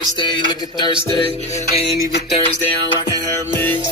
Thursday, look at Thursday. Ain't even Thursday, I'm rocking her mix.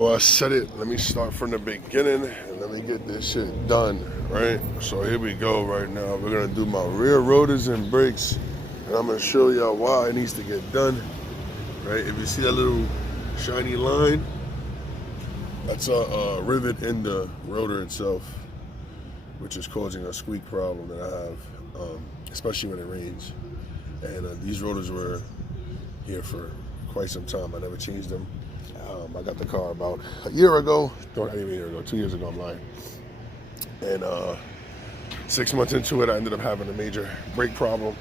Well, I said it. Let me start from the beginning and let me get this shit done, right? So here we go right now. We're gonna do my rear rotors and brakes, and I'm gonna show y'all why it needs to get done, right? If you see that little shiny line, that's a rivet in the rotor itself, which is causing a squeak problem that I have, especially when it rains. And these rotors were here for quite some time. I never changed them. I got the car about a year ago. No, not even a year ago. 2 years ago, I'm lying. And 6 months into it, I ended up having a major brake problem.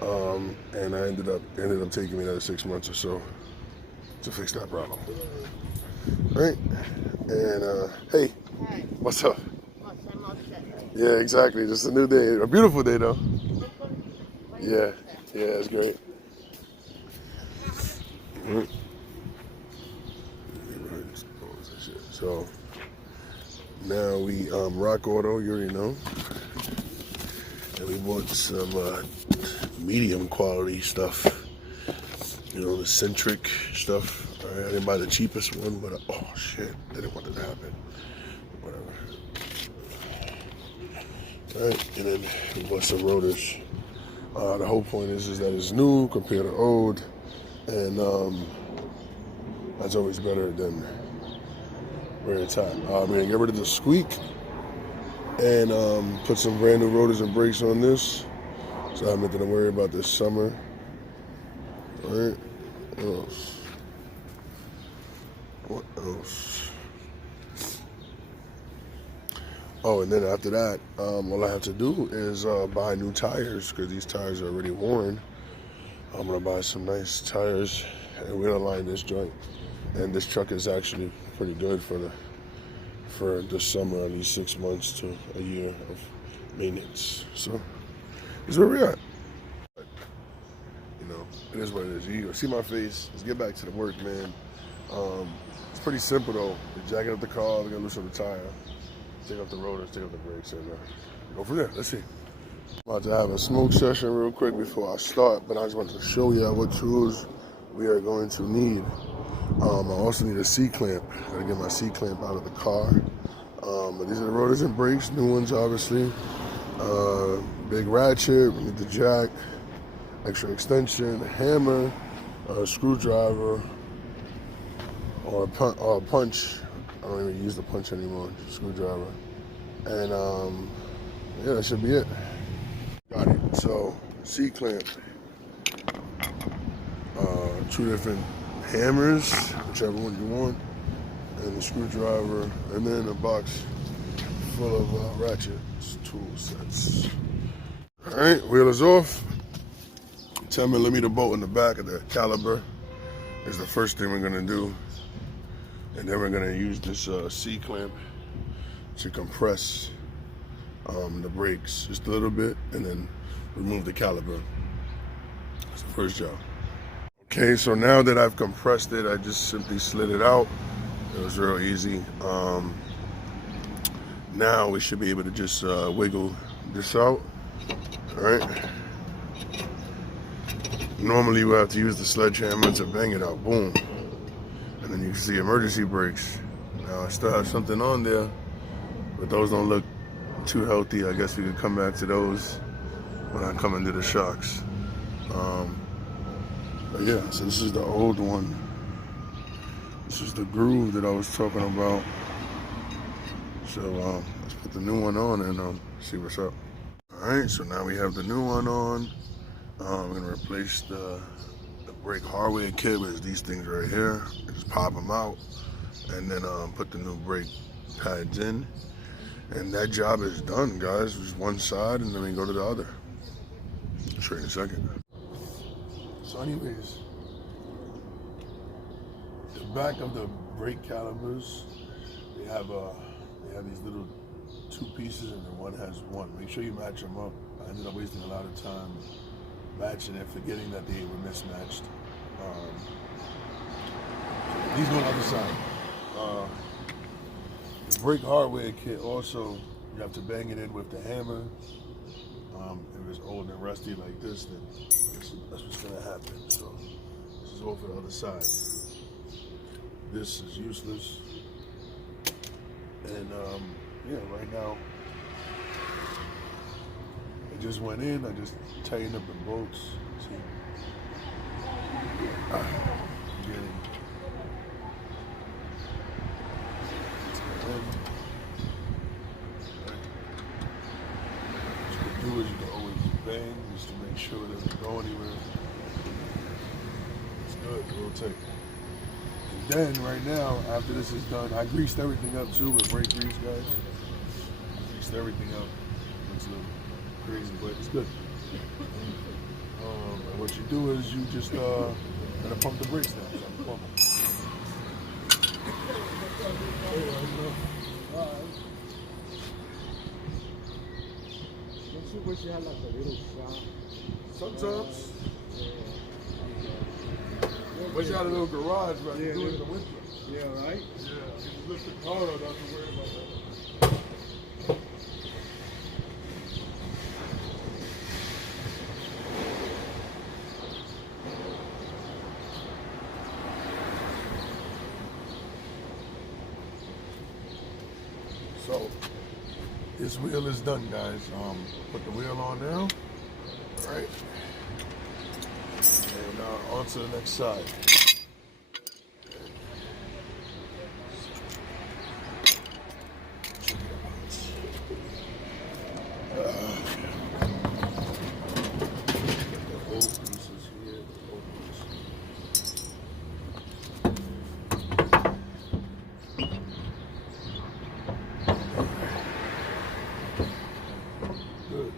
And I ended up taking me another 6 months or so to fix that problem. Right? And hey, Hi. what's up? I'm all set. Yeah, exactly. Just a new day. A beautiful day, though. Yeah, it's great. So now we Rock Auto, you already know, and we bought some medium quality stuff. You know, the centric stuff. All right, I didn't buy the cheapest one, but oh shit, didn't want that to happen. Whatever. All right, and then we bought some rotors. The whole point is that it's new compared to old, and that's always better than where it's at. We're gonna get rid of the squeak and put some brand new rotors and brakes on this, so I have nothing to worry about this summer. All right. What else? Oh, and then after that, all I have to do is buy new tires, because these tires are already worn. I'm gonna buy some nice tires, and we're gonna line this joint. And this truck is actually pretty good for this summer, at least 6 months to a year of maintenance. So this is where we're at. You know, it is what it is. You see my face. Let's get back to the work, man. It's pretty simple though. We're jacking up the car, we're gonna loosen the tire, take off the rotors, take off the brakes, and go from there. Let's see. I'm about to have a smoke session real quick before I start, but I just wanted to show you what tools we are going to need. I also need a C-clamp. I gotta get my C-clamp out of the car. But these are the rotors and brakes, new ones obviously. Big ratchet, we need the jack, extra extension, a hammer, a screwdriver, or a punch. I don't even use the punch anymore, just a screwdriver. And yeah, that should be it. Got it. So, C-clamp, 2 different hammers, whichever one you want, and a screwdriver, and then a box full of ratchets, tool sets. All right, wheel is off. 10mm bolt in the back of the caliper is the first thing we're gonna do, and then we're gonna use this C-clamp to compress the brakes just a little bit, and then remove the caliper. That's the first job. Okay, so now that I've compressed it, I just simply slid it out. It was real easy. Now we should be able to just wiggle this out. All right. Normally we have to use the sledgehammer to bang it out. Boom. And then you can see emergency brakes. Now I still have something on there, but those don't look too healthy. I guess we could come back to those when I come into the shocks. But yeah, so this is the old one. This is the groove that I was talking about. So let's put the new one on and see what's up. All right, so now we have the new one on. I'm gonna replace the brake hardware kit with these things right here. Just pop them out, and then put the new brake pads in. And that job is done, guys. Just one side, and then we go to the other. I'll show you in a second. So anyways, the back of the brake calipers, they have these little 2 pieces, and then one has one. Make sure you match them up. I ended up wasting a lot of time matching it, forgetting that they were mismatched. These go on the other side. The brake hardware kit also You have to bang it in with the hammer. If it's old and rusty like this, then that's what's gonna happen. So this is over the other side. This is useless. And yeah, right now it just went in. I just tightened up the bolts. See, getting what you can do is you can always bang just to make sure it doesn't go anywhere. It's good, rotate. And then right now, after this is done, I greased everything up too with brake grease, guys. I greased everything up. Looks a little crazy, but it's good. And what you do is you just gonna pump the brakes down. So I'm pumping. Sometimes. But you had a little garage, right? You do it in the winter. Yeah, right? Yeah. You just lift the car up, don't have to worry about that. So this wheel is done, guys. Put the wheel on now. All right. And on to the next side. The old pieces here. The old pieces. Good.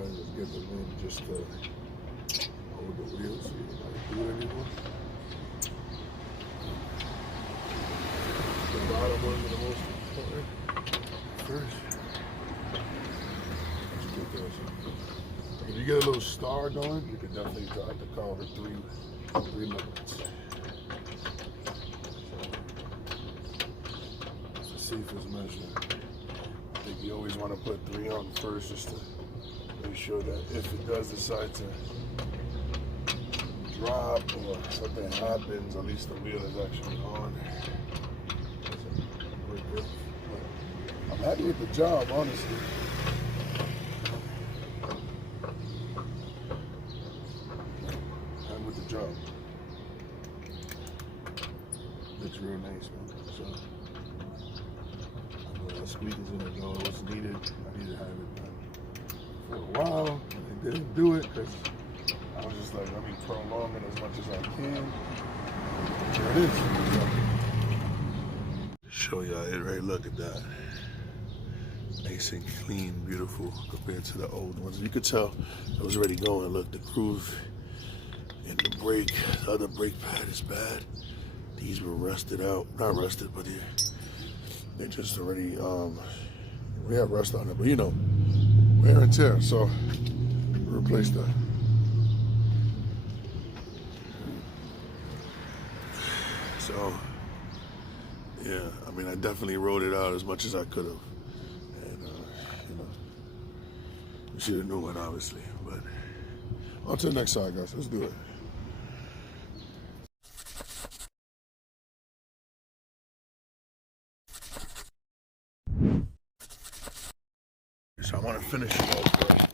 Just get them in just to hold the wheels so you don't do it anymore. The bottom ones are the most important. First, let's get those. If you get a little star going, you can definitely drive the car over three minutes. It's the safest measure. I think you always want to put 3 on first just to make sure that if it does decide to drop or something happens, at least the wheel is actually on. I'm happy with the job, honestly. Happy with the job. Looks real nice, man. So, I know that squeak is in it, though. It was needed. I need to have it done for a while, and I didn't do it because I was just like, let me prolong it as much as I can. There it is. Show y'all it right. Look at that. Nice and clean, beautiful compared to the old ones. You could tell it was already going. Look, the groove in the brake, the other brake pad is bad. These were rusted out. Not rusted, but they're just already, we have rust on it, but you know, wear and tear, so replace that. So, yeah, I mean, I definitely rode it out as much as I could have. And, you know, we should have knew it, obviously. But on to the next side, guys. Let's do it. So I want to finish it off right.